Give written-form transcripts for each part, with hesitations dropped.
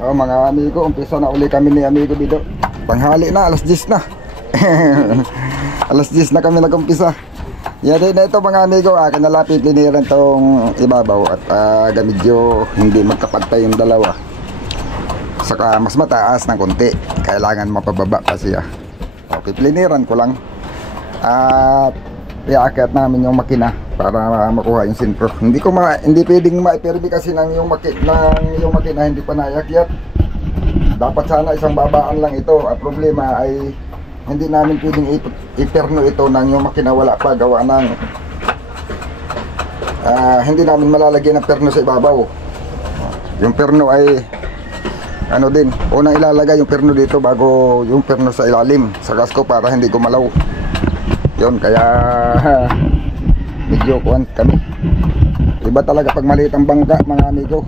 Oh, mga amigo, umpisa na uli kami ni amigo dito. Tanghali na, alas 10 na. Alas 10 na kami nag-umpisa. Yan din na ito mga amigo, akin na lang pipiliran tong ibabaw at medyo hindi magkapantay yung dalawa. Saka mas mataas ng konti, kailangan mapababa kasi pipiliran ko lang. At iakyat namin yung makina para makuha yung sintro. Hindi pwedeng maiperbi kasi yung makina hindi pa naiakyat. Dapat sana isang babaan lang ito. Ang problema ay hindi namin pwedeng iperno ito nang yung makina wala pa gawa ng hindi namin malalagyan ng perno sa ibabaw. Yung perno ay din, unang ilalagay yung perno dito bago yung perno sa ilalim sa kasko para hindi gumalaw. Yun, kaya medyo kuwan kami. Iba talaga pag maliit ang bangka mga amigo.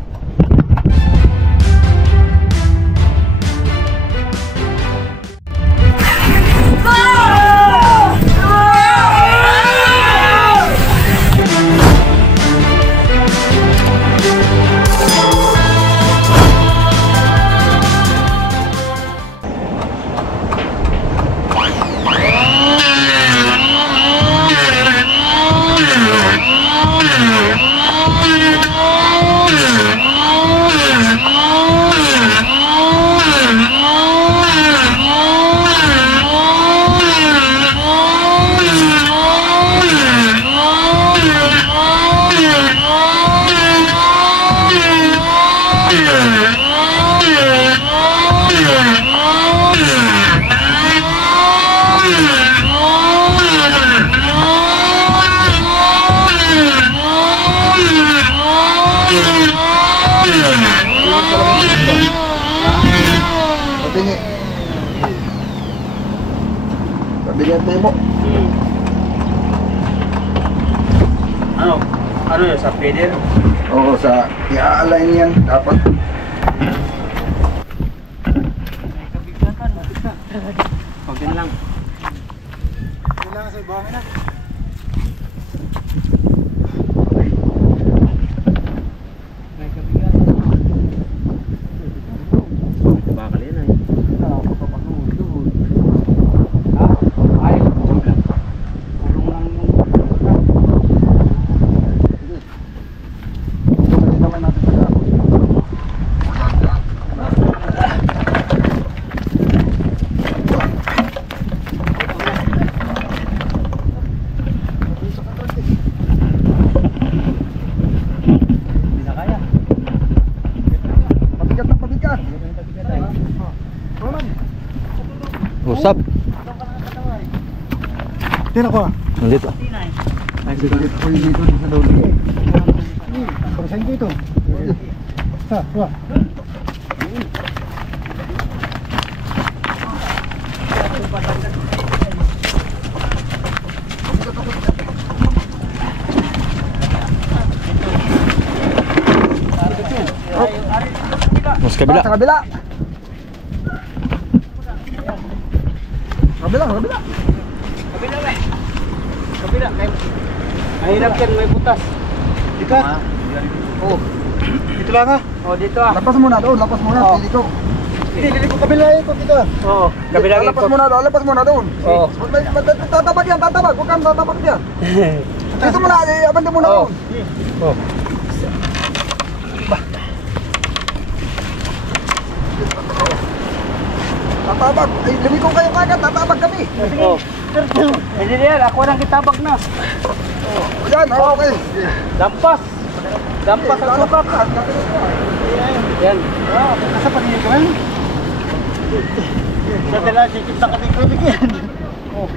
Pabigyan mo. Ano yun, sa feeder? Oo, sa i-align yan dapat. Pagkin lang. Kailangan sa ibahan na. May kabigat. Bakal yan ay. Papapagod. Ha? Ay, ulong lang. Ulong lang yung... Ito naman natin sa gapon. Hindi na kaya. Pabigat na pabigat. Usap. Tira ko Nandito. Ay, dito sa loob. Pagsahin ko ito. Wah. Mas kabila. Sa kabila. Kabila. Kabila. Mahirap yan, may butas. Ikat. Oh. Dito lang ha. Oh, dito Lapas muna doon, Pili ko. Pili ko kabila ikot dito. Oo, kabila Lapas muna doon. Oo. Tatabag yan. Huwag kang tatabag yan. Dito muna, abante muna doon. Oh. Tatabag. Ay, lumiko kayo kagad, tatabag kami. Oh. Hindi yan, ako nang kitabag na. Yan, okay. Dampas ang sukat. Yan. Nasa paningin ko yan. Sa dala, sikip na kami kulig yan. Oh.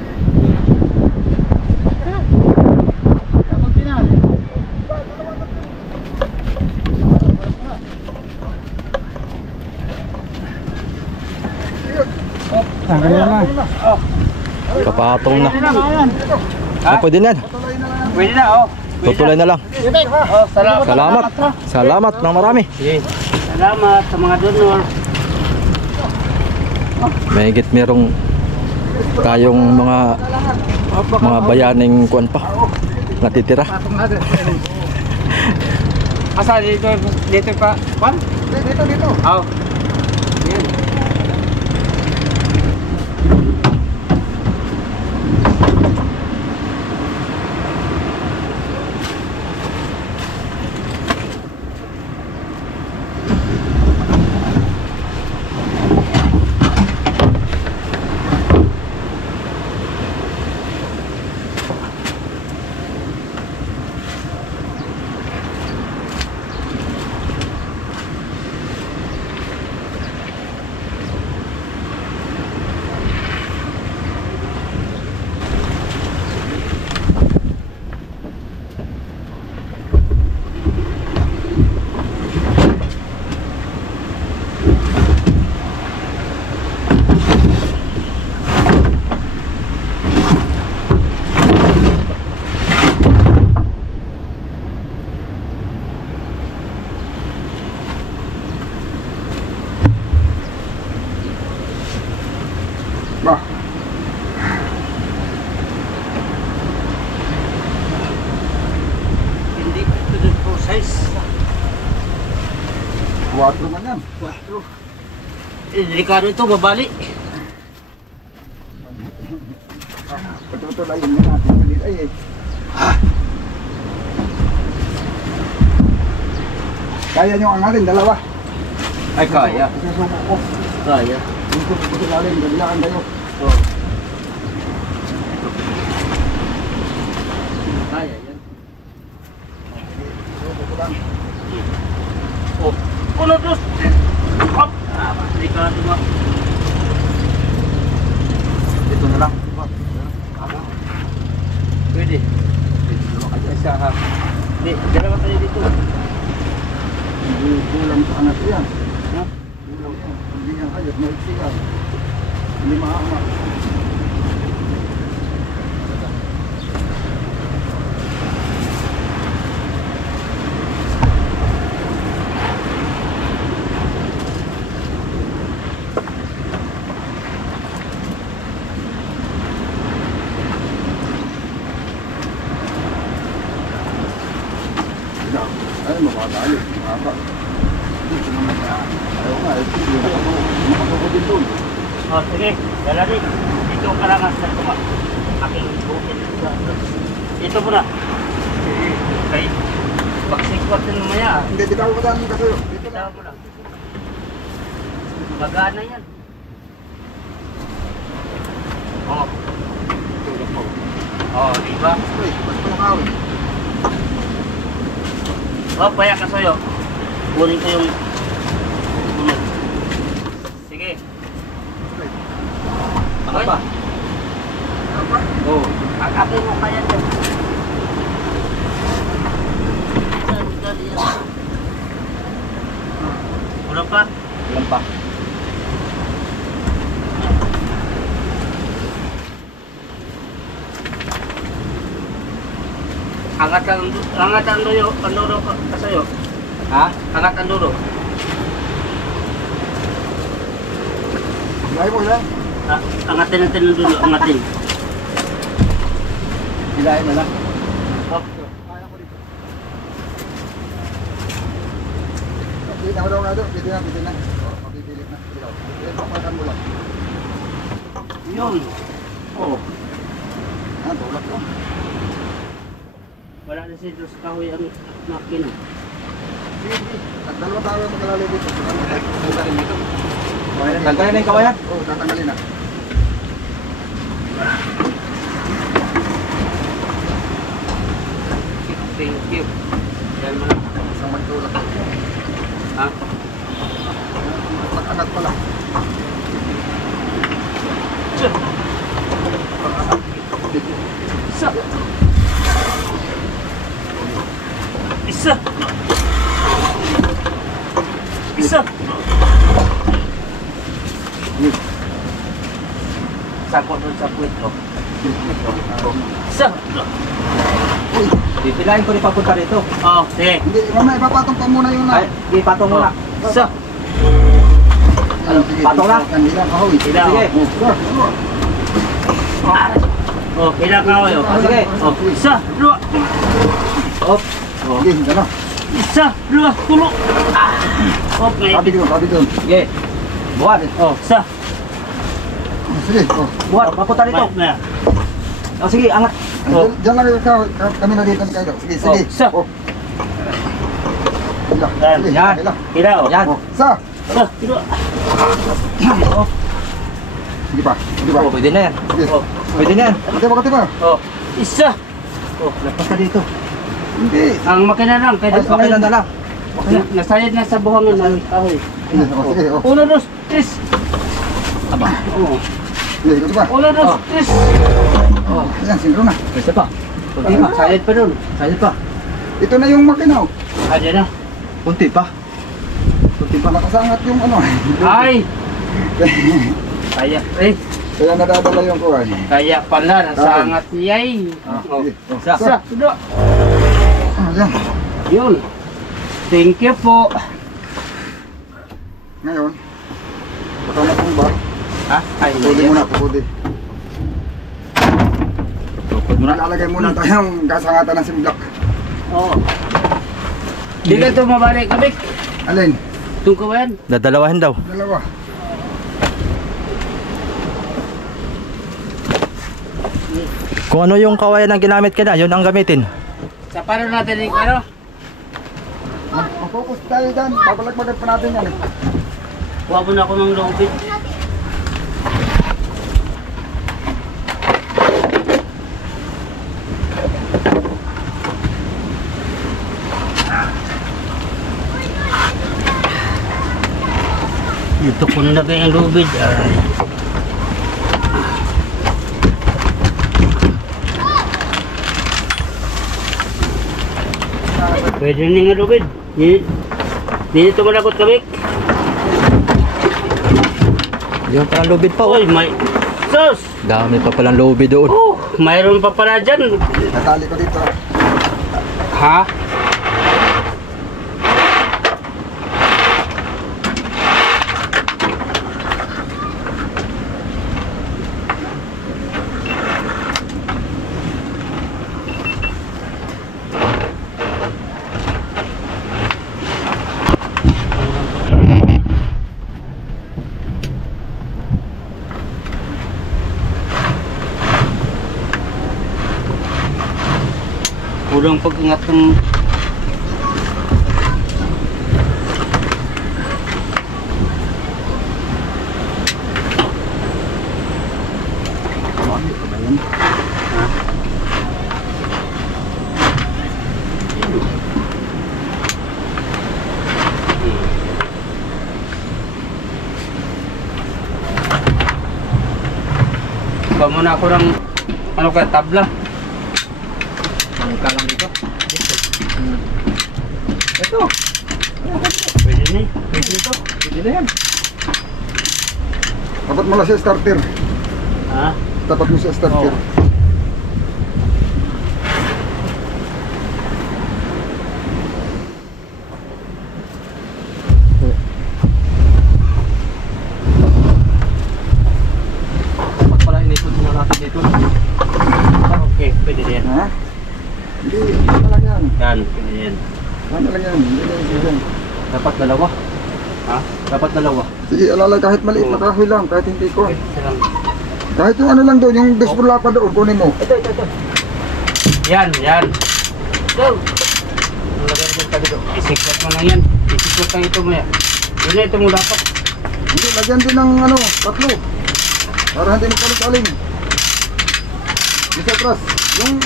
Kapatong na. Ha? Pwede na yan. Pwede na, oh. Tutuloy na lang. Oh, salamat. Salamat ng marami. Salamat sa mga donor. Mahigit merong tayong mga bayaning kuwan pa natitira. Asa dito pa? Pan? Dito. Oh. 4 man yan. 4. Delikado ito, babali. Patutulayin na natin. Ay eh. Kaya nyo angalin, dalawa. Ay, kaya. Isusuko ko. Kaya. Dito ko sa lalim, gabilaan kayo. Oh. Kaya yan. Susuko ko lang. Oh. Uno, dos. Hop. Delikado ba? Dito na lang. Pwede. Dalawa kayo isa ha. Hindi, dalawa kayo dito. Hindi kulang sa anak yan. Ha? Kulang yan. Hindi yan kayo, maiksikan. Hindi maama. Ay, makakali. Makakali. Dito naman na. Ayaw nga, hindi nakatuko din doon. Oh, sige. Dala din. Dito ka lang sa kuma. Aking bukit. Dito muna. Okay. Pagsikwat din mamaya. Hindi, bitaw ko daan kasi. Dito na. Dito muna. Magana yan. Oh. Tulog mo. Oh, diba? Uy, mas palakaw. Oh, paya ka sa'yo. Kunin ko yung... Sige. Ano pa? Oh. Akin mo kaya dyan. Dali yan. Wala pa? Ilan pa? Angat ang duyo, anduro ka sa'yo. Ha? Angat ang duro. Ilay mo yan. Angatin natin ang dulo, angatin. Hilahin na lang. Oh. Pili na daw nga doon. Pili na, pili na. Mapipilit na. Pili daw. Pili, papakan mo lang. Yun. Oh. Tulak lang. Wala na si Dos Kahoy ang makina. Sige, sige. At dalawa tayo magkalali dito. Tanggalin dito. Tanggalin na yung kawayan. Oo, tatanggalin na. Thank you. Yan mo lang. Isang magtulak. Ha? Mag-angat pala. Isa. Isa. Isa. Sakot doon sa puwit ko. Isa. Uy, Pipilahin ko rin papunta rito. Oh, sige. hindi. Mamaya, ipapatong pa muna yung na. Ay, di patong muna. Isa. Ano, sige. patong na? Kanila, kahoy. Ilang. Sige. Oh, ilang kahoy. Oh. Sige. Oh, isa, dua. Op. Oh. Sige, gano'n. Isa, dua, tulo. Okay. Sabi doon, sabi doon. Sige. Buhat. Oh, isa. Sige, oh. Buhat, papunta rito. Maya. O sige, angat. Oh. Diyan lang kayo, kami na dito kayo. Sige, sige. Oh, isa. Oh. Ilang, Yan, sige, yan. ilang. Ila, oh. Yan. Oh, isa. Isa, dua. Oh. Sige pa, sige pa. Oh, pwede na yan. Sige. Oh. Pwede na yan. Kati pa, kati pa. Oh. Isa. Oh, Lapas ka dito. Hindi. ang makina lang, kaya Ay, Okay lang na lang. nasayad na sa buhangan ng kahoy. Sige, oh, sige, oh. Uno, dos, tres. Aba. Oh. Sige, kati pa. Uno, dos, tres. Oh, Ayan, sindro na. pwede pa. Kunti pa. Sayad pa dun. Sayad pa. Ito na yung makina, oh. Ayan na. Kunti pa. Kunti pa. Nakasangat yung ano. Ay! Kaya, eh. Kaya nadadala yung kuhay. Kaya pala, nasangat niyay. Oh. Sige, oh. Isa. Isa, dua. Ayan. Yun. Thank you po. Ngayon, baka na pong bar. Ha? Ay, Pupudi hindi. muna, pupudi. Tukod mo na. Lalagay muna tayong kasangatan ng simblak. Oo. Di ka ito mabalik, kabik. Alin? Itong kawayan. Dadalawahin daw. Dalawa. Kung ano yung kawayan ang ginamit ka na, yun ang gamitin. Sa paano natin yung ano? Mag-focus tayo dyan. Babalagbagan pa natin yan. Kuha mo na ako ng lobit. Ito ko na kayang lubid. Ay. Pwede na nga lubid. Dito malakot kami. Yung palang lubid pa. Uy, may... Sus! Dami pa palang lubid doon. Oh, mayroon pa pala dyan. Natali ko dito. Ha? Kulang pag-ingat ng... Ba muna ako ng ano kaya tabla. Ka lang dito. Ito. Pwede na eh. Pwede ito. Pwede na yan. Tapat mo lang sa starter. Ha? Tapat mo sa starter. Oo. Dapat pala inikot mo natin dito. Okay, pwede na yan. Ha? Hindi, ano lang yan. Yan, pwede na yan. Ano lang yan. Hindi yan. Dapat dalawa. Ha? Dapat dalawa. Sige, alalay kahit maliit na kahoy lang, kahit hindi ko. Okay, isa lang. Kahit yung ano lang doon, yung desbula pa doon, kunin mo. Ito. Yan, yan. Go! Lagyan mo tayo dito. Isiklot mo lang yan. Isiklot lang ito maya. Yun na ito mo dapat. Hindi, lagyan din ng ano, tatlo. Para hindi magkalit-aling. Isa atras. Yung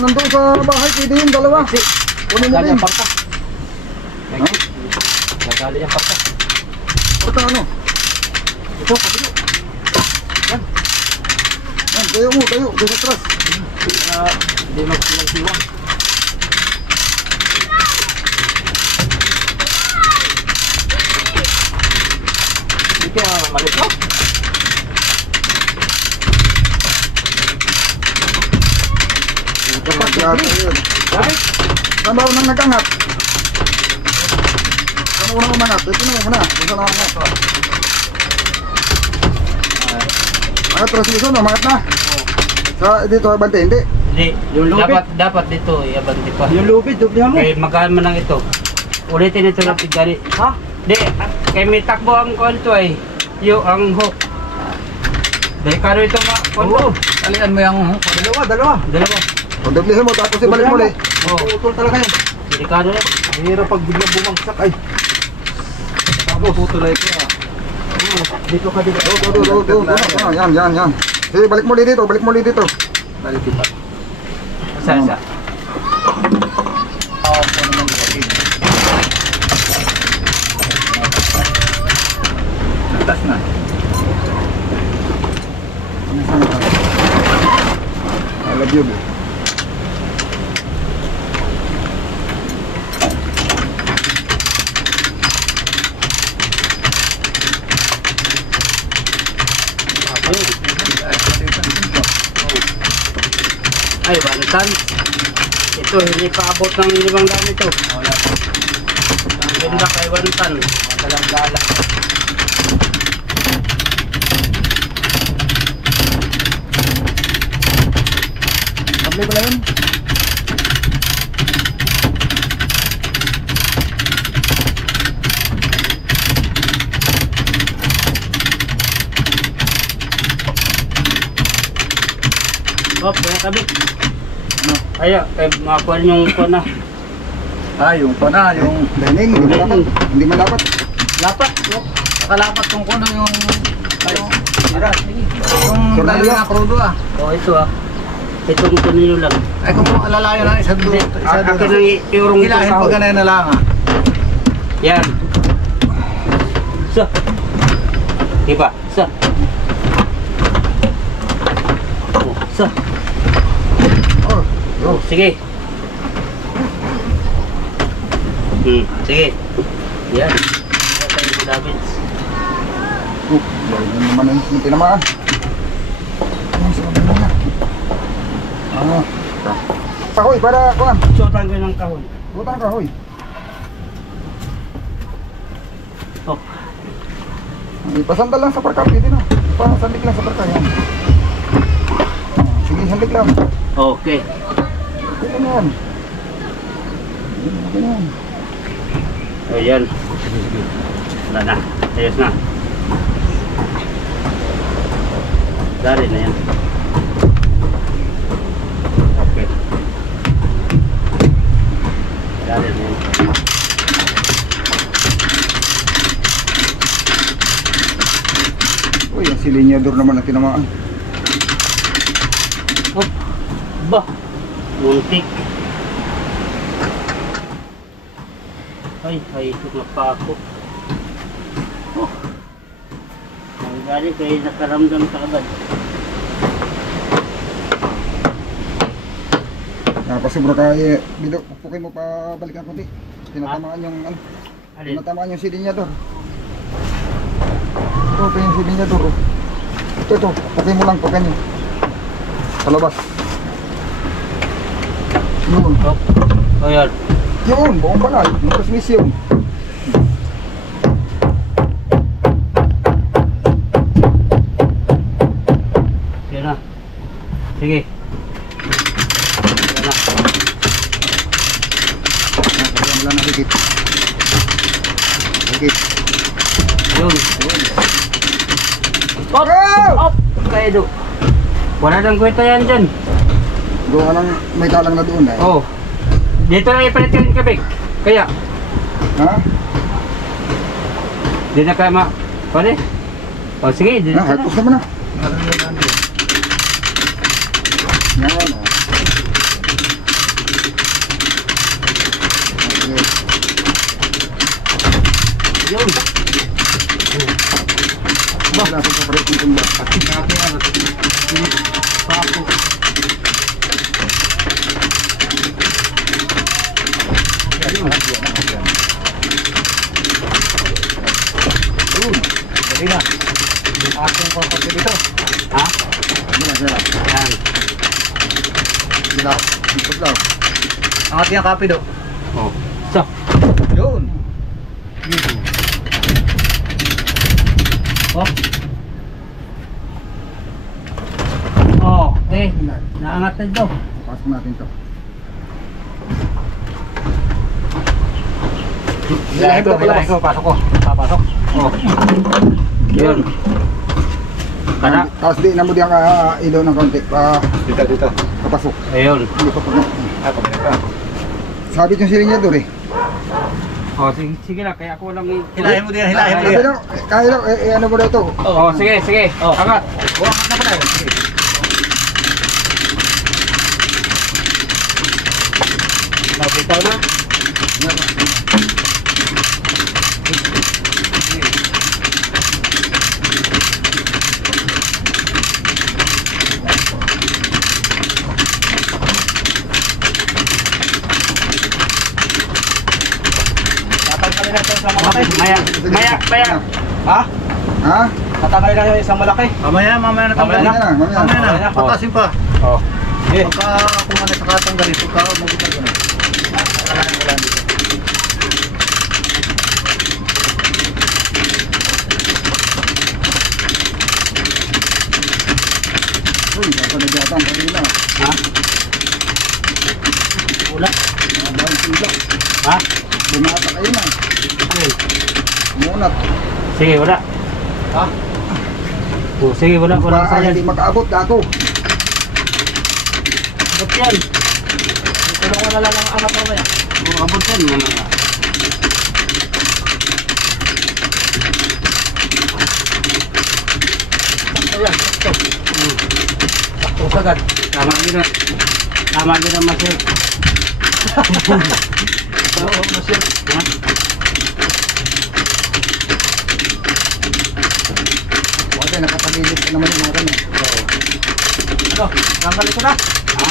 nandun sa bahay, pwede yung dalawa. Kunin mo Gagali din. ang parta. Ha? Gagali ang parta. Basta ano? Ito, kabilo. Yan, tayo mo, tayo. Isa atras. Para hindi magsiwang. Hindi kaya malito. Dapat yata yun. Bakit? Saan ba unang nag-angat? Saan unang umangat? Ito na muna. Kung saan umangat? Angat terus dito, umangat na. Sa dito, bante, hindi. Hindi. Yung lubid. Dapat dito. Iabante pa. Yung lubid, dublihan mo. Okay, magkaan mo lang ito. Ulitin ito lang pigari. Ha? Di, kaya may takbo ang kwento ay. Yung ang hook. Delikado ito ma. Oo. Kwento. Alian mo yung dalawa. Dalawa. Kung dublihin mo, tapos ibalik mo ulit. Oh, Utol talaga yan. delikado yan. Mahirap pag biglang bumagsak ay. Tapos utol ay ito ah. Dito ka dito. Yan. Sige, balik mo ulit dito, dito. Balik dito. Isa. Atas na. I love you, bro. Ay, bantan. Ito, hindi pa abot ng 500 ito. Wala. Ang ganda kay bantan. Madalang gala. Tabli ko na yun. Oh, kaya kabit. Ano? Ayo, makuha yung kuha na. Yung pa na, yung Dining, hindi malapat. Hindi malapat. Lapat. Oh. nakalapat kung kuno yung Tara. yung Tornilyo. layo na krudo ah. Oh, ito ah. Itong tunilo lang. Ay kung alalayo na isa doon. Isa Akin doon. ang iurong itong Hilahin pa kahoy. ganay na lang ah. Yan. Sa. Diba? Sa. Oh, sa. Oh, Oh, sige. Sige. Yan. Yan tayo sa David. Yan naman ang tinamaan. Ang sabi mo na. Kahoy, para kuhan. Suotan ko ng kahon. Butang kahoy. Oh. Ipasandal lang sa parka, pwede na. Ipasandik lang sa parka, yan. Sige, sandik lang. Okay. Pwede na yan. Pwede na yan. Ayan. Wala na. Ayos na. Dari na yan. Okay. Dari na yan. Uy, ang silinyador naman ang tinamaan. Oh. Bah. Muntik. Ay, ito na pa ako. Oh. Ang galing kayo nakaramdam sa agad. Napasubra ka eh. Bido, pupukin mo pa balikan konti. Tinatamaan yung ano. Alin? Tinatamaan yung silinyador. Ito yung silinyador. Oh. Ito. Pupukin mo lang pag ganyan. Sa labas. Yun. Oh. Ayan. Yun, buong balay. Yung transmission. Yan na. Sige. Yan na. Wala na higit. Higit. Yun. Op! Go! Op! Kaya do. Wala nang kwenta yan dyan. Gawa lang may kalang na doon eh. Oh. Dito na ipalit yung kabig. Kaya. Ha? Di na kaya ma... Pwede? O sige, di Ha? na. Hagpos naman na. Yan o. Okay. Yun. Wala sa separate yung tumba. Papo. Dali na. Aking kontak dito. Ha? Yan, yan. Yan. Dilaw. Ikot lang. Ang ating ang kape do. Oh. So. Yun. Oh. Oh. Eh. Naangat na daw. Pasok natin to. Hilahin ko, pasok ko. Papasok. Oh. Yun. Kana. Tapos di na mo diyang ilaw ng konti. Dito. Papasok. Ayun. Hindi pa pag... Pabalik ka. Sabit yung silinyador eh. Oh, sige lang. Kaya ako lang... Hilahin mo din, hilahin mo Sabi din. na, kaya daw, ano mo daw ito? Oh, sige. Oh. Angat. Buwangat na pala yun. Sige. Nabitaw na. Tatanggalin natin isang malaki. Maya. Ha? Ha? Tatanggalin natin isang malaki. Mamaya na tanggalin. Mamaya na. Patasin pa. Oh. Pagka kung ano sa katanggalin, pagka magiging gano'n. Wala dito. Uy, kapanagatan, kanina. Ha? Wala. Dahil sila. Ha? Bumata kayo na. Munat. Sige, wala. Ha? Oh, sige, wala Baka sayang. hindi makaabot ako. Abot yan. Tulungan na lang ang angat mamaya. Abot yan. Mamaya. Ayan, sakto. Sakto sagad. Tama din na. Tama din na masir. Oo, masir. Okay, nakapagilip ka naman yung mga ganun. Ito, ganggalin ko na. Ha?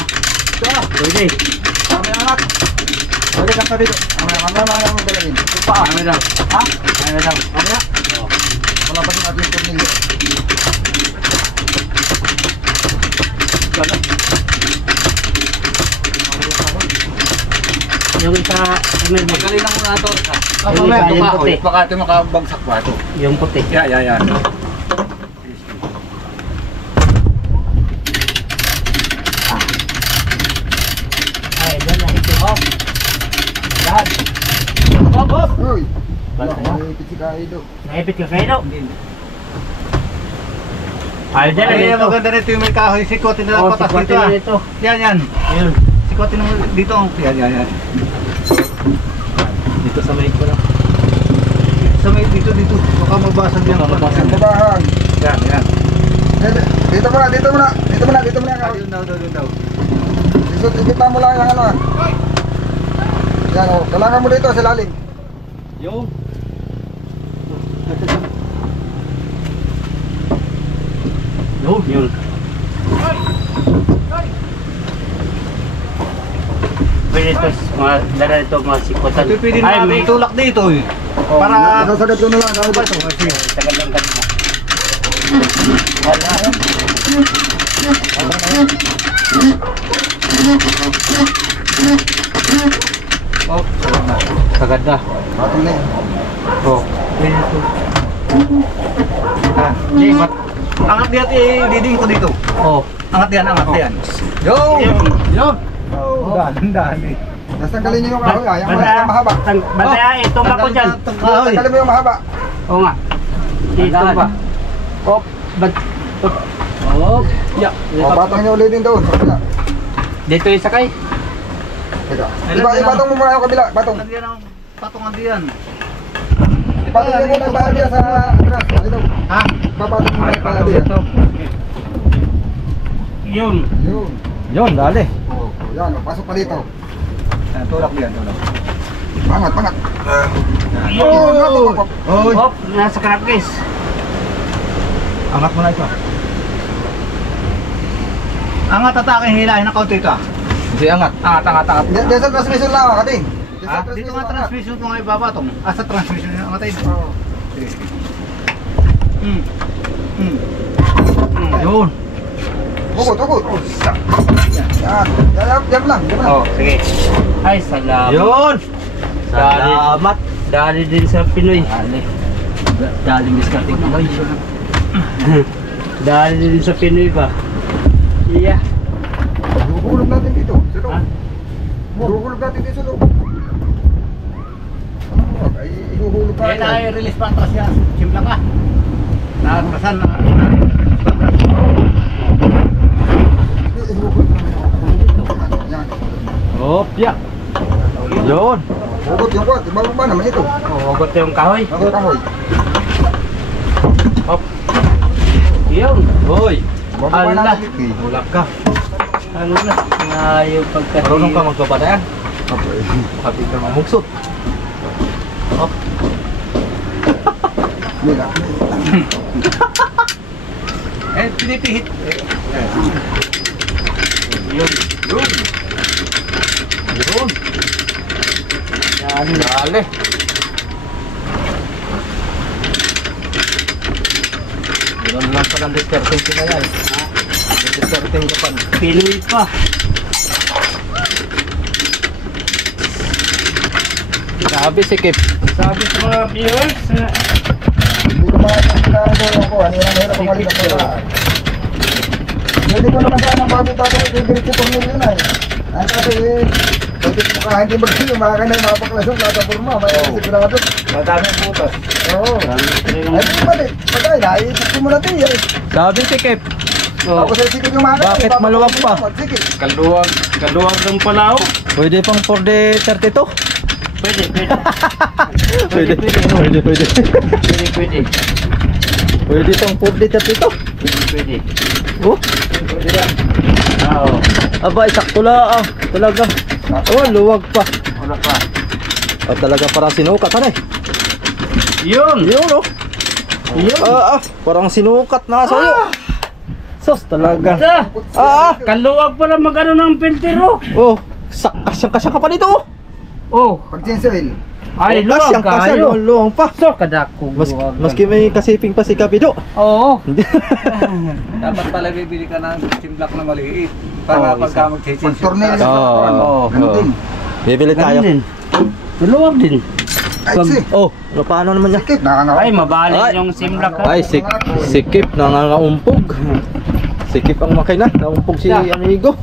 Ito na. Pwede. Kami angat. Balik ka dito. Mamaya mo galawin. Ito pa. Kami daw. Ha? Kami daw. Mamaya. Wala pa din ating tornilyo. Gala. Yung isa, Emil, Magaling na muna ito. Ah, mamaya, yung puti. Baka ito makabagsak pa ito. yung puti. Yan. Ay, dyan na ito. Hop. Yan. Hop, hop. Uy! Balik Wala, na. may pitsi ka ido. Naipit ka kayo, no? Ay, dyan na Ay, dito. maganda rito yung may kahoy. Sikotin na lang Oh, patas sikotin dito. na dito. Yan. Ayun. Sikotin mo dito. Yan. Dito sa may ko lang. Sa may dito. Baka mabasag yan. Ang babahan. Yan. Dito muna. Dito muna. Ayun daw. Ikita mo lang yung ano. Yan o. Kailangan mo dito sa lalim. Yung. Yun. Pwede ito, dala ito mga sikotan. Ito pwede na namin itulak dito eh. Para... Sasagat ko na lang. Kahit ito. Tagal lang tagal mo. Oh, Sagad na. Patong na yan. Oh. pwede ito. Hindi, angat diyan diding ko dito. Oh. Angat diyan. Yo! Yun. Oh, dahan eh. Tapos tanggalin niyo yung kahoy. Yung Banda, mahaba. banda, itong ako dyan. Kahoy. Tanggalin mo yung mahaba. Oo nga. Dito ba? Oh, bad. Oh, ya. O, patong niyo ulit din doon. Sa kabila. Dito yung sakay. Teka. Ibatong mo muna yung kabila. Batong. Diyan ang patungan diyan. Ibatong niyo muna yung bahagi sa atras. Dito. Ha? Papatong mo muna yung bahagi. Yun. Yun. Yon, dali. O, yan. O, pasok pa dito. Tulak diyan. Pangat. Yun. Hoy. Oh, nasa crab case. Angat mo na ito. Angat atakin hilahin ng kaunti ito. Hindi angat. Angat. Diyan sa transmission lang, kating. Ah, dito nga transmission ko nga ibaba tong. Sa transmission yung angatay. Oo. Yun. Tukot. Yan. Yan lang. Oh, sige. Ay, salamat. Yun. Salamat. Dali din sa Pinoy. Dali discarding Pinoy. Dali din sa Pinoy ba? Iya. Huhulog natin dito. Sa loob. Ha? Huhulog natin dito sa loob. Ay, ihuhulog pa. Yan ay release pa atras yan. Simla ka. Nakatrasan na. Ihuhulog natin. Yan. Opya. Yun. Hugot yung kwat. Ibababa naman ito. Oh, hugot yung kahoy. Hugot kahoy. Hop. Yun. Hoy. Bababa Allah. natin ito. Ulap ka. Ano na? Ngayon pagkati. Marunong ka magpapatayan. Okay. Kapit ka mamugsot. Hop. Mila. Pinipihit. Yun. Yun. Dali. Ganun lang palang discarding ko na yan. Discarding ko pa. Pinoy pa. Sabi si Kip. Sabi sa mga viewers, Hindi ko makakasinahan ko. Ano yung mahirap pumalik ang pera. Hindi ko naman sana bago tayo i-direct po nyo yun ay. Ang kasi pwede mo ka hindi magsiyo, makakana yung mga baklasyon, plataforma, may sigurado. Madami ang butas. Oo. Ay, di ba di? Pagkaya, iisip ko muna tiyo eh. Sabi si Kip. Oh. Tapos ay sikip yung mga Bakit maluwag pa? Sikip. Kaluwag lang pala oh. Pwede pang 4D32? Pwede. Pwede. Pwede. Pwede pang 4D32? Pwede. Oh, Oo. aba, sakto lang. Talaga. Oh, luwag pa. Wala pa. Oh, talaga parang sinukat, ano eh. Yun. Yun, oh. Yun. Parang sinukat na sa'yo. Sos, talaga. Kaluwag pala magano ng filter oh. Oh, kasyang-kasya ka pa dito, oh. Oh. Pag sinsoil. Ay, luwag Kasyang-kasya, kayo. luwang pa. So, kadako. Maski may kasiping pa si Kapido. Oo. Dapat pala bibili ka ng timblak na maliit para Oo, pagka Pag mag-change. tornilyo sa Oo, katawan. oo. Ganun din. Bibili tayo. Ganun din. Luwag din. Ay, Pag- si. Oh, paano naman niya? Sikip. Nakangawin. Ay, mabalik Ay. yung simlak ka. Ay, sikip, nangangaumpog. Sikip ang makina, naumpog si amigo.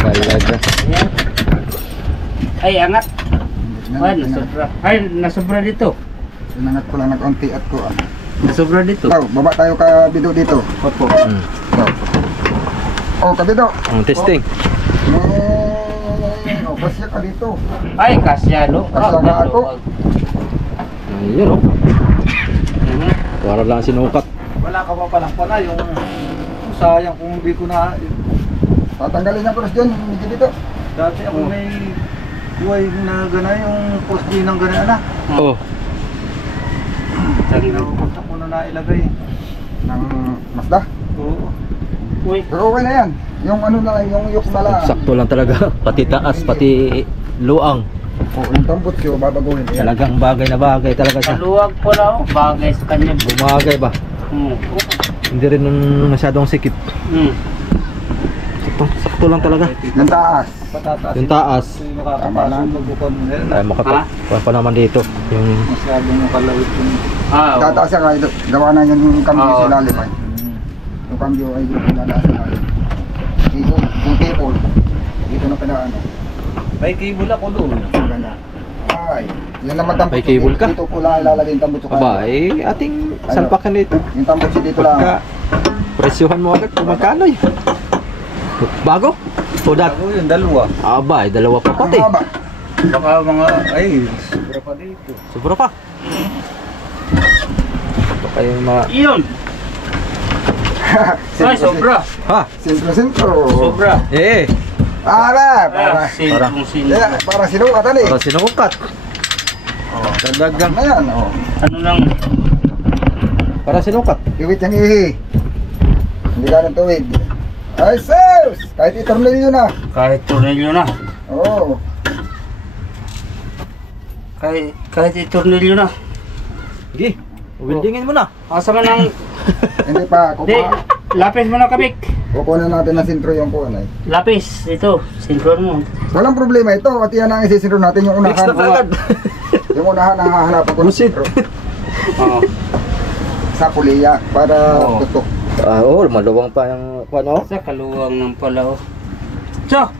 Talaga. Ay, angat. Ay, nasobra. Ay, nasobra dito. Sinangat ko lang nag-unti at ko. Nasobra dito. Ikaw, baba tayo ka Bido dito. Opo. Ikaw. Oh, Kabido. Testing. Oh, pasya ka dito. Ay, kasya, no? Kasya nga ako. Ayun, oh. Para lang sinukat. Wala ka pa palang pala yung sayang kung hindi ko na Tatanggalin ang cross dyan. Medyo dito. dati ako may buhay na gana yung post din ng gana na. Oh. Nakukunta ko na nailagay. Ng Mazda. Oo. Uy. Pero okay na yan. Yung ano na lang, yung yuk na lang. Sakto lang talaga. Pati taas, pati luang. Oh, yung tambutso, babaguhin. Yan. Talagang bagay na bagay talaga siya. Kaluwag pala oh. Bagay sa kanya. Bumagay ba? Hindi rin nun masyadong sikip. Sakto lang talaga. Yung taas. Patataas. Yung taas. Yung makakapasok magbukon nila. Ay, makapag pa naman dito. Yung Masyadong makalawit yung Tataas yan kahit gawa na yan yung cambio Oo. sa ilalim ay. Yung cambio ay dito na nasa ilalim. Dito, yung cable. Dito na pala ano. may cable ako doon. Ganda. Ay, yan naman tambutso. May cable ka? Dito ko lang ilalagay yung tambutso. aba, ating salpakan dito. Yung tambutso dito lang. Pagka presyuhan mo agad kung magkano eh. Bago? O dat? Ako yung dalawa. Aba, dalawa pa pati. Ang haba. Baka mga ay sobra pa dito. Sobra pa. Ito kayo mga... Iyon. Ay, sobra. Ha? Sentro. Sobra. Eh, Para. Para sinukatan eh. para sinukat. Talagang... Ano yan? Oh. Ano lang. Para sinukat. Iwit yung ihi. Hindi ka ng tuwid. Ay, sus! Kahit itornilyo na. Kahit tornilyo na. Oo. Kahit itornilyo na. Sige, wildingin mo na. Asa man ang... Hindi pa. Di, lapis mo na kabik. Kukunan natin ng sintro yung kuhan ay. Lapis, ito. Sintron mo. Walang problema ito. At yan ang isisintro natin yung Fix na unahan. agad. Yung unahan ang hahanapan ko ng Busit. sintro. Oo. Sa puliya. Para Oo. tutok. Oo, maluwang pa yung ano. Sa kaluwang ng pala oh. So,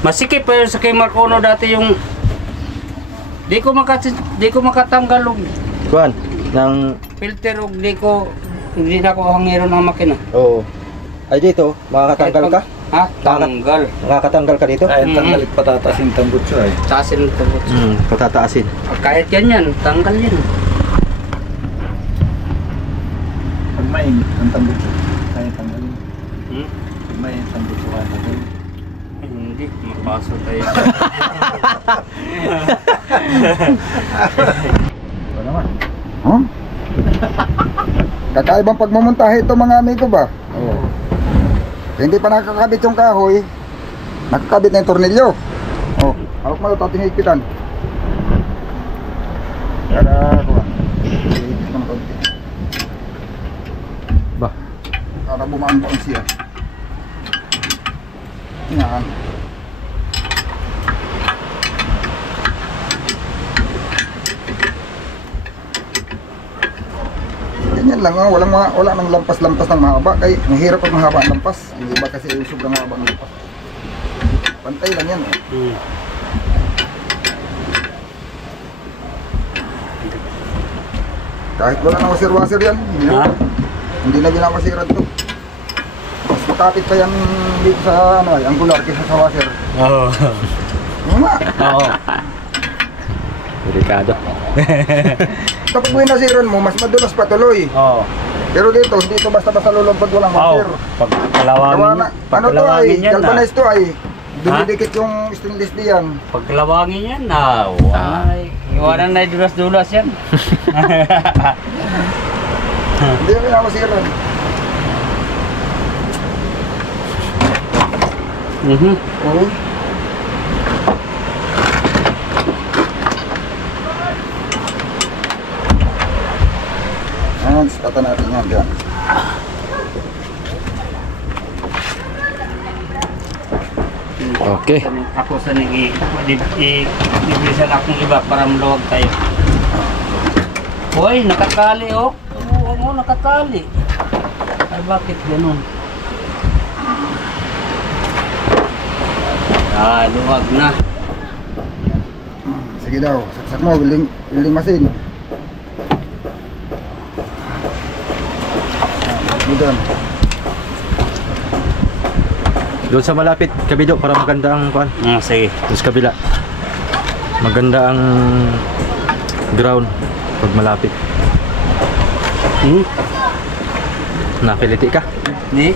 masikip pa yun sa kay Marcono dati yung di ko makatanggal og Kuan, ng... filter og hindi na ko hangiro ng makina. Oo. Ay dito, makakatanggal ka? Ha? Tanggal. Makakatanggal ka dito? Kahit tanggalit patataas yung tambutso ay. Tasin ito. Patataasin. Kahit ganyan, tanggal yan. Pag mainit ang tambutso, kaya tanggalin. Hmm? Pag mainit ang tambutso, kaya tanggalin. Ay, hindi, mapaso tayo. Ito naman. Huh? Kakaibang pagmumuntahe ito mga amigo ba? Oo. Hindi pa nakakabit yung kahoy. Nakakabit na yung tornilyo. Oh, hawak mo ito ating higpitan. Para kuha. Higpit ng konti. Ba? Para bumaan pa siya. Yan. Ganyan lang, oh. Wala nang lampas-lampas ng mahaba. Kaya mahirap pag mahaba ang lampas. Hindi ba kasi sobrang mahaba ang lampas. Pantay lang yan. Oh. Kahit wala na washer-washer yan. Ha? Hindi na binamasiran to. Mas makapit pa yan dito sa ano, angular kaysa sa washer. Oo. Oo nga. Oo. Delikado. Kapag binasiran mo, mas madulas pa tuloy. Oo. Pero dito, hindi ito basta-basta lulumpad walang washer. Oo. Pag kalawangin, Gawa na, ano to ay, pagkalawangin yan na. galvanized to ay. Dumidikit yung stainless diyan. Pagkalawangin yan na. Ay, iwanan na dulas-dulas yan. Hindi na binamasiran. Oo. Ayan, siskatan natin yan. Diyan. Okay. Ako sa i-ibilisan akong iba para maluwag tayo. Hoy, nakatali oh. Oo, mo nakatali. Ay, bakit ganun? Ah, luwag na. Sige daw, saksak mo, welding machine. Doon. Doon sa malapit, kabido, para maganda ang kuan. Ah, sige. Doon sa kabila. Maganda ang ground pag malapit. Napiliti ka? Ni?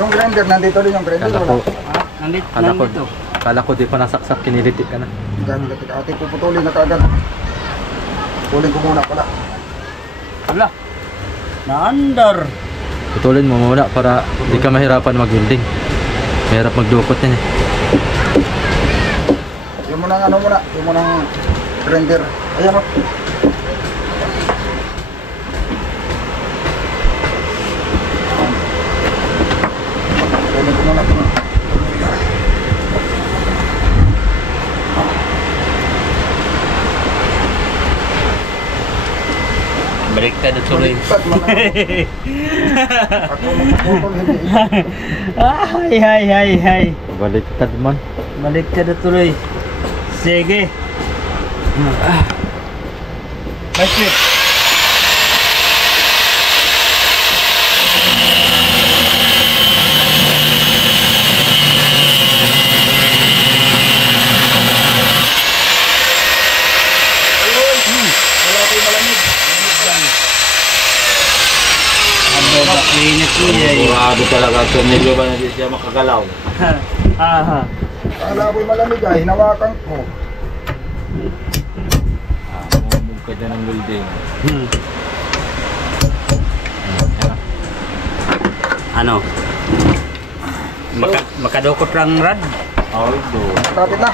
Yung grinder, nandito din yung grinder. Kala ko, Ah, nandito. kala ko di pa nasaksak, kiniliti ka na. Gano'n ka ate, puputulin na kaagad. Pulin ko muna pala. Wala. Naandar. Putulin mo muna para di ka mahirapan mag-welding. Mahirap magdukot yan eh. Yung munang ano muna, yung munang grinder. Ayan o. Pulin ko muna. Baliktad na tuloy. Baliktad man ako. Ako magpuputol, hindi. Ay. Baliktad man. Baliktad na tuloy. Sige. Bakit? Init ko yan. Sigurado talaga ito. Medyo ba na di siya makagalaw? Aha. Ang laboy malamig ay, hinawakan ko. Mamumog ka dyan ng welding. Ano? Makadukot lang rad. Ay, doon. Kapit na.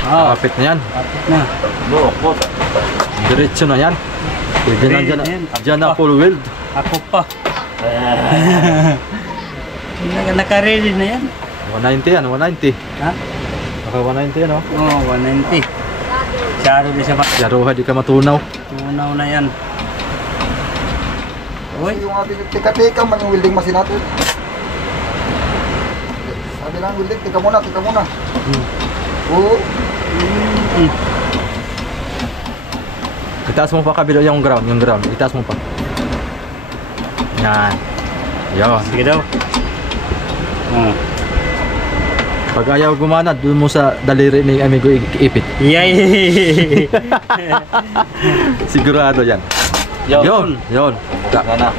Ah, Kapit na yan. kapit na. Dokot. Diretso na yan. Pwede na dyan, Yan. dyan na full weld. Ako pa. Naka-ready na yan. 190 yan, 190. Ha? Naka 190 yan, oh. Oo, 190. Saro di siya pa. Yaruha, di ka matunaw. Tunaw na yan. Uy. Yung ating tika-tika man yung welding machine natin. Sabi lang welding, tika muna. Oo. Itaas mo pa kabilo yung ground. Itaas mo pa. Yan. Yan. Sige daw. Pag ayaw gumana, doon mo sa daliri ni amigo iipit. Yay! Sigurado yan. Yon.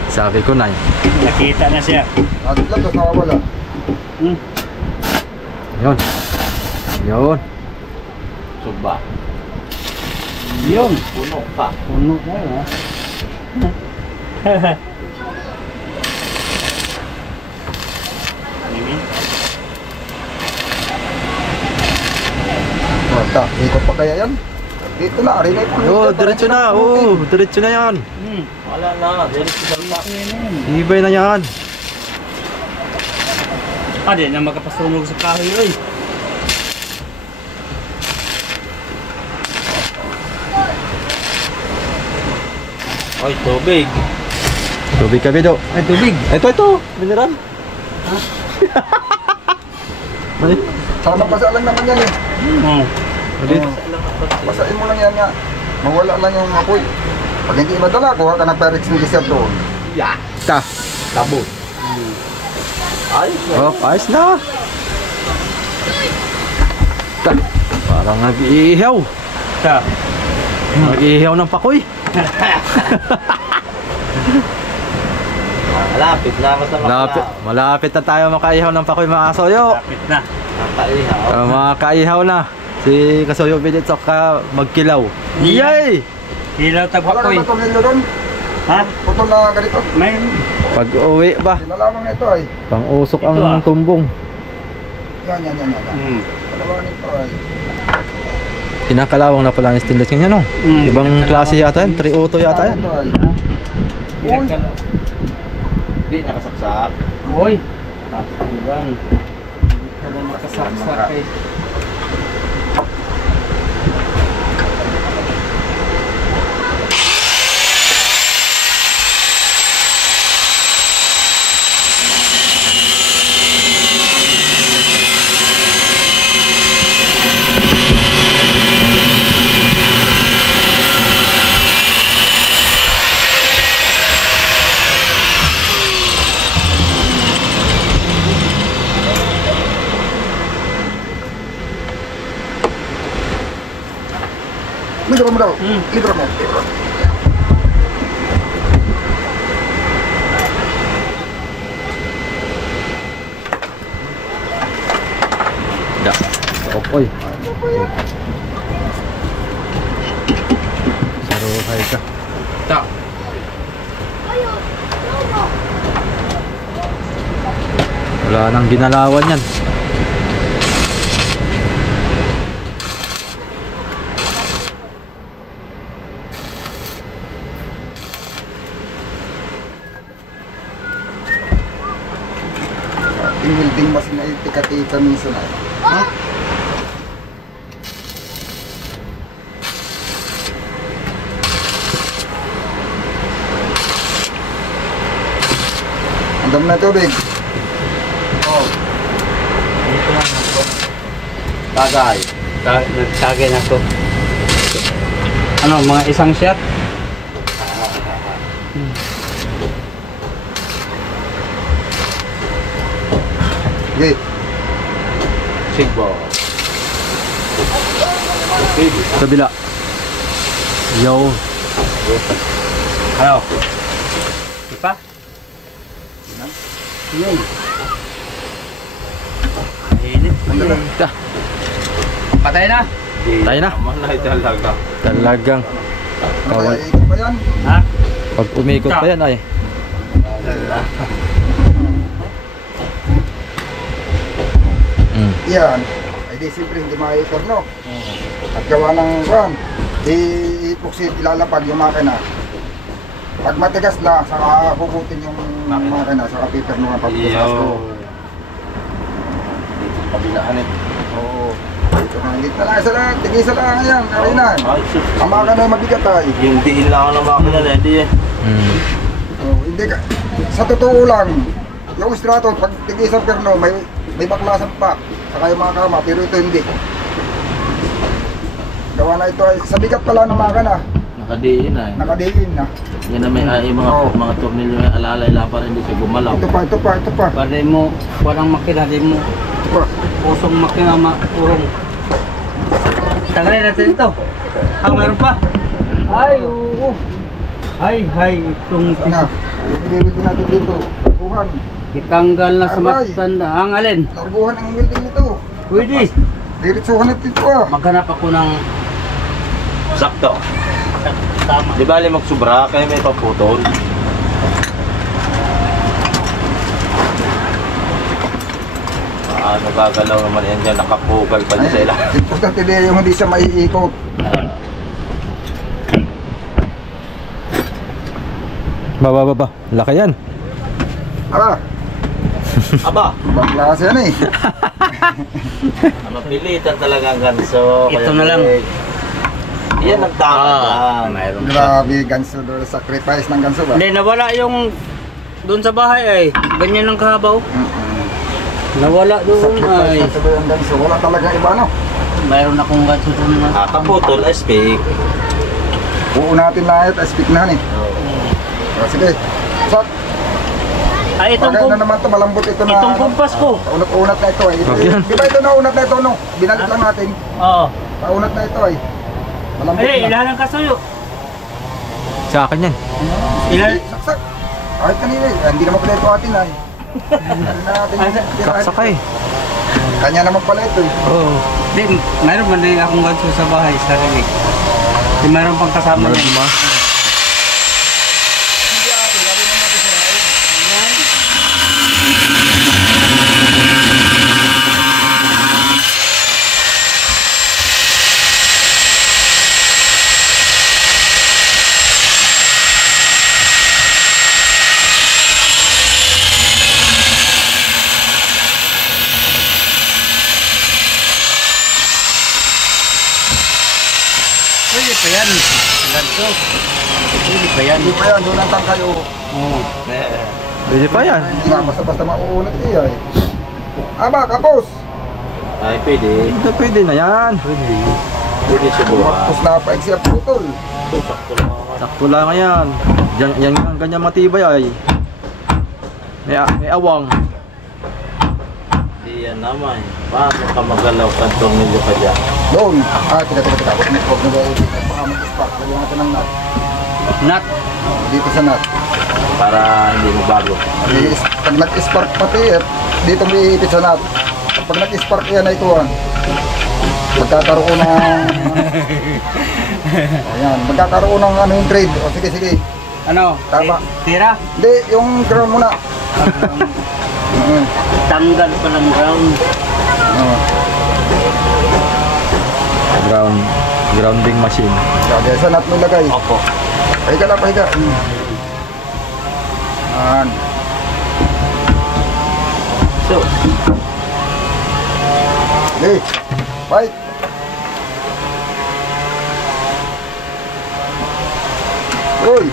Sabi ko na yun. Nakita na siya. Natin lang, tapos nawawala. Yon. Suba. Yun. Puno pa. Puno ka ha. Basta, ikot pa kaya yan? Dito na, arinay pa. Diretso na. Diretso na yan. Wala na. Diretso na. Ibay na yan. Di na magkapasunog sa kahoy. Oy. Ay, tubig. Tubig kabido. Ay, tubig. Ito. Mineral. Ay, Sama basa lang naman yan eh. Oh. ulit. Basain mo lang yan nga. Mawala lang yung apoy. Pag hindi madala, kuha ka ng Pyrex ni Lizard doon. Yeah. Ta. Tabo. Ay, Oh, ayos na. Ta. Parang nag-iihaw. Sa. Nag-iihaw ng pakoy. malapit na ako sa Malapit na tayo makaihaw ng pakoy mga kasoyo. Kapit na. Nakaihaw. Mga kaihaw na. Si Kasoyo Bidit ka magkilaw. Yay! Hilaw Wala tagpakoy. ka ba tornilyo doon? Ha? Putol na ganito. May. Pag uwi ba, Pinalamang na ito ay. pang usok Ito, ang tumbong. Yan. Pinalamang ito ay. Kinakalawang na pala ng stainless ganyan, no? Ibang klase yata yan, 3auto yata yan. Ito ay. Uy. Hindi, nakasaksak. Uy. Hanggang. Hindi ka makasaksak eh. Libro mo daw. Libro mo. Da. Oy. Saruhay ka. Ta. Wala nang ginalawan yan. Yung welding machine na tika-tika minsan ay. Ang dami na tubig. Oh. Dito lang ako. Tagay. Nagtagay na to. Ano, mga isang shot? Okay. Sigbo. Kabila. Yo. Ano? Ipa? Yun. Mainit. Da. Patay na? Tayo na. Malay talaga. Talagang Kaya ikot pa yan. Ha? pag umikot pa yan ay. Yan. Ay di siyempre hindi maikot, no? At gawa ng kwan, di ipuksit ilalapag yung makina. Pag matigas na, saka hugutin yung makina, saka paper nung pagpukas ko. Kabilaan eh. Oo. Ito na, hindi na lang isa lang, tigisa lang yan, karina. Ay, sus. Ang makina ay mabigat ay. Yung diin lang ako ng makina na, hindi eh. Oh, hindi ka, sa totoo lang, yung strato, pag tigisan perno, may baklasan pa. Saka yung mga kama, pero ito hindi. Gawa na ito ay, sa bigat pala ng makina, Nakadiin na eh. nakadiin na. Yan na may ay, mga tornilyo na alalay lang para hindi siya gumalaw. Ito pa. Pwede mo, walang makina, di mo. Ito pa. Pusong makina, urong. Tagalin natin ito. Ah, meron pa. Ay, oo. Ay, itong Na, ililito natin dito. Larguhan. itanggal na sa Aray. matanda. Ang alin? Larguhan ang welding nito. Pwede. Diretsuhan natin ito ah. Maghanap ako ng Sakto. tama. Di bali magsubra, kaya may paputol. Ano gagalaw naman yan dyan, nakapugal pa niya sa ilang. Importante din yung hindi siya maiikot. Ba. Laki yan. Ah, Aba, ibang klase yan eh. mapilitan talaga ang ganso. Ito na lang. Yan ang tama. mayroon. Grabe, ganso doon. Sacrifice ng ganso ba? Hindi, nawala yung doon sa bahay ay. Ganyan ang kahabaw. Nawala doon ay. Sacrifice ng ang ganso. Wala talaga iba no? Mayroon akong ganso doon na. Kaputol, speak. Buo natin lahat, speak na eh. Sige. Sat. Ay, itong Bagay na naman ito, malambot ito na. itong kumpas ko. Unat-unat na ito eh. Bagyan. Di ba ito na unat na ito, no? Binalik lang natin. Oo. Paunat na ito eh. Malambot Ay, na. ilan ang kasuyo? Sa akin yan. Ilan? Saksak. Kahit kanina eh. Hindi naman pala ito atin ay. Hindi na natin. Sakay. Kanya naman pala ito eh. Oo. Di, mayroon man din akong ganso sa bahay, sarili. Di mayroon pang kasama niya. Maluma. Pwede pa yan. Ganso. Pwede pa yan. Hindi pa yan. Doon ang tangkayo. Oo. Pwede pa yan. Hindi nga basta-basta mauunat eh ay. Aba, kapos. Ay, pwede. Pwede na yan. Pwede siya buha. Kapos na pa siya putol. Sakto lang ako. Sakto lang yan. Yan ang ganyan matibay ay. May awang. Hindi yan naman. Paano ka magalaw kang tornilyo ka dyan? Doon. Teka. Huwag na gawin. Baka mag-spark. Lagyan natin ng nut. Nut. Dito sa nut. Para hindi mo bago. Pag nag-spark pati, dito may ipit sa nut. Pag nag-spark yan ay tuwan. Magkakaroon ng... Ayan, magkakaroon ng ano yung trade. O sige. Ano? Tama. Tira? Hindi, yung ground muna. Tanggal pa ng ground. Grounding machine. Kaya sa nut mo ilagay. Opo. Pahiga lang, pahiga. Ayan. So, Okay. Fight. Uy.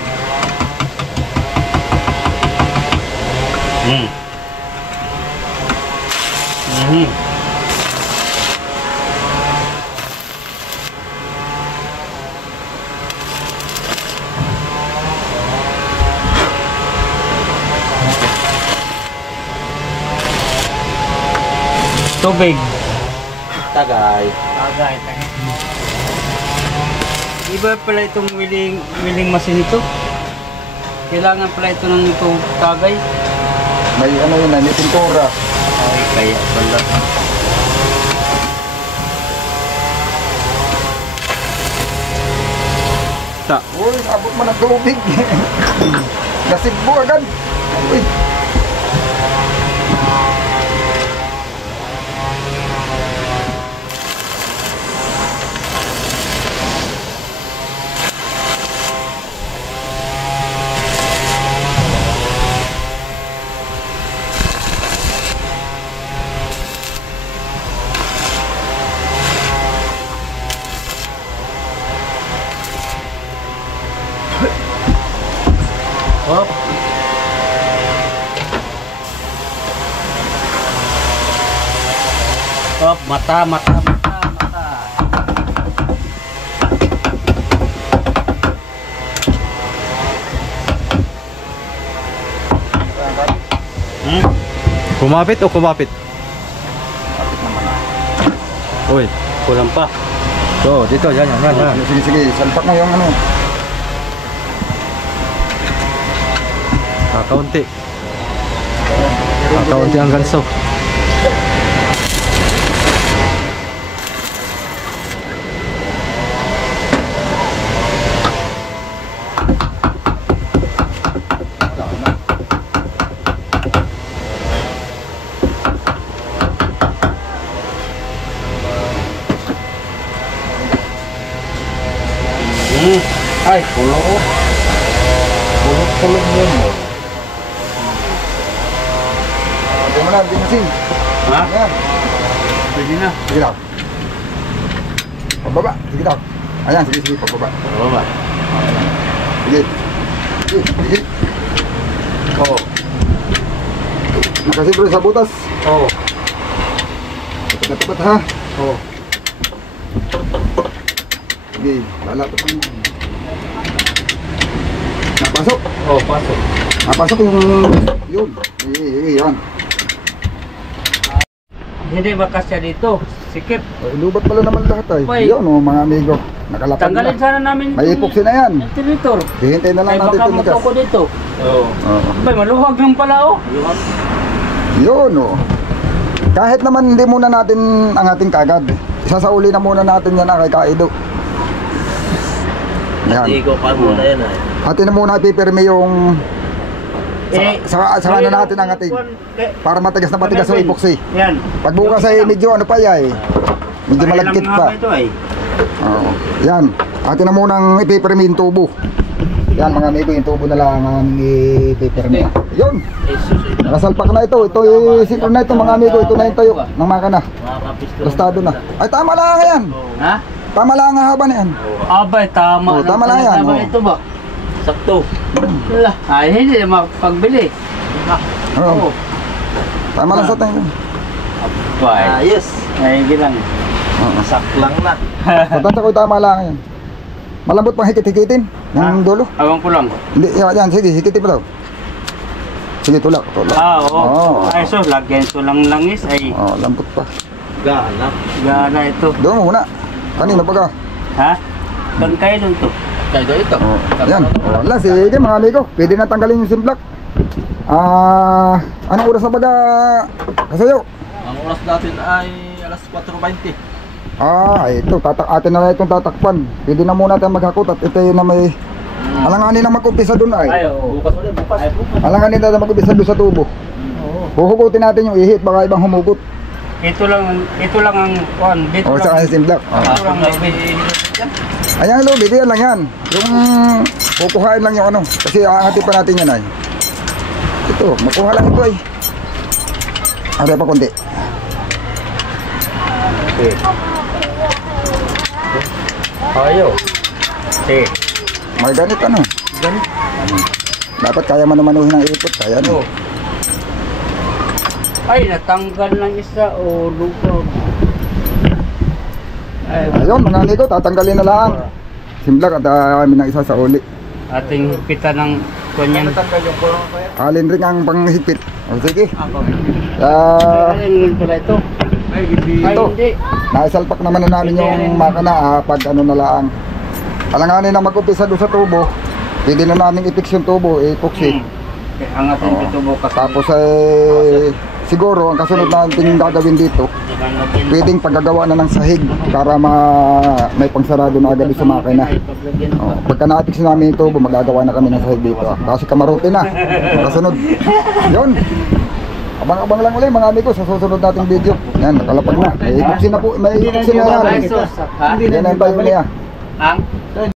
tubig. Tagay. Agay. Iba pala itong willing machine ito. Kailangan pala ito ng ito tagay. May ano yun, may pintura. Ay, kaya pala. Uy, abot mo ng tubig. Nasigbo agad. Uy. Hop. Hop, mata. Kumapit o kumapit? Uy. Kulang pa. So, dito. Yan. Sige. Salpak mo yung ano. Kakaunti. Kakaunti ang ganso. Ay, pulo ko. Pulo yun. Ito mo na, di masin. Ha? Ayan. Pwede na. Sige daw. Pababa. Sige daw. Ayan, sige. Pababa. Baba. Sige. Sige. Oo. Nakasipro sa butas. Oo. Tapat ha. Oo. Sige. Lalapat mo. Napasok. Oh, pasok. Napasok yung... Yun. Yan. Hindi ba kasya dito? Sikip. Lubat pala naman lahat ay. Bay. Yun oh, mga amigo. Nakalapag Tanggalin na. sana namin May epoxy na yan. ventilator. Hihintay na lang Ay, natin baka tumigas. matoko dito. Oo. Oo. Bay, maluwag lang pala oh. Yun oh. Kahit naman hindi muna natin ang ating kagad. Isasauli na muna natin yan kay Kaido. Yan. Igo pa muna yan ay. Atin na muna ipipirme yung... Saka na natin ang ating... Para matigas na matigas yung epoxy. Yan. Pagbukas ay medyo ano pa yan eh. Medyo malagkit pa. Ito ay. Oo. Yan. Atin na munang ipipirme yung tubo. Yan mga amigo, yung tubo na lang ang ipipirme. Yun. Nakasalpak na ito. Ito yung na ito mga amigo. Ito na yung tayo ng makina. Gastado na. Ay tama lang yan. Ha? Tama lang ang haba na yan. Abay, tama. Oh, tama lang yan, Tama oh. ito ba? Sakto. Wala. Ay, hindi mapagbili. Oo. Tama lang sa tayo. Abay. Ayos. Ay, gilang. Oo. Saklang na. Patansya ko tama lang yan. Malambot pang hikit-hikitin. Yung dulo. Awang ko lang. Hindi, yan. Sige, hikitin pa daw. Sige, tulak. Tulak. Oo. Oo. Ay, so, lagyan so lang langis. Ay, Oh, lambot pa. Gana. gana ito. Doon muna. Kanina pa ka. Ha? Doon kayo doon to. Kaya ito. Oh, yan. Oh, lang, sige mga amigo. Pwede na tanggalin yung simplak. Anong oras na baga kasayo? Ang oras natin ay alas 4:20. Ito. Atin na itong tatakpan. Pwede na muna tayo maghakot at ito yung na may... Alanganin na mag-umpisa doon ay. oo. Bukas ulit, bukas. Ay, bukas. Alanganin na mag-umpisa doon sa tubo. Huhugutin natin yung ihit. Baka ibang humugot. Ito lang ang one. Dito O, sa lang. kanya simplak. Ito lang Ayan, Lodi, yan lang yan. Yung kukuhain lang yung ano. Kasi aangatin pa natin yan ay. Ito, makuha lang ito ay. Ari pa konti. Okay. Ayo. Okay. May ganit ano. Ganit. Dapat kaya manumanuhin ng ipot. Kaya ano. Ay, natanggal ng isa o lupa. Ay, Ayun, mga amigo, tatanggalin na lang. Simplak at kami ng isa sa uli. ating higpitan ng kunyan. Alin rin ang panghigpit. O sige. Ayun pala ito. Ay, Ito. hindi. Naisalpak naman na namin yung makina pag ano na lang. Alanganin na mag-upisa doon sa tubo. Pwede na namin i-fix yung tubo, epoxy. Angatin ko ito bukas. Tapos siguro ang kasunod natin gagawin dito, pwedeng paggagawa na ng sahig para may pangsarado na agad sa makina. Pagka na-fix namin yung tubo, magagawa na kami ng sahig dito. Kasi kamarote na. Kasunod. Yun. Abang-abang lang ulit mga amigo sa susunod nating video. Yan, nakalapag na. May epoxy na po. May epoxy na yan. Ha? Yan ang tayo niya. Ang?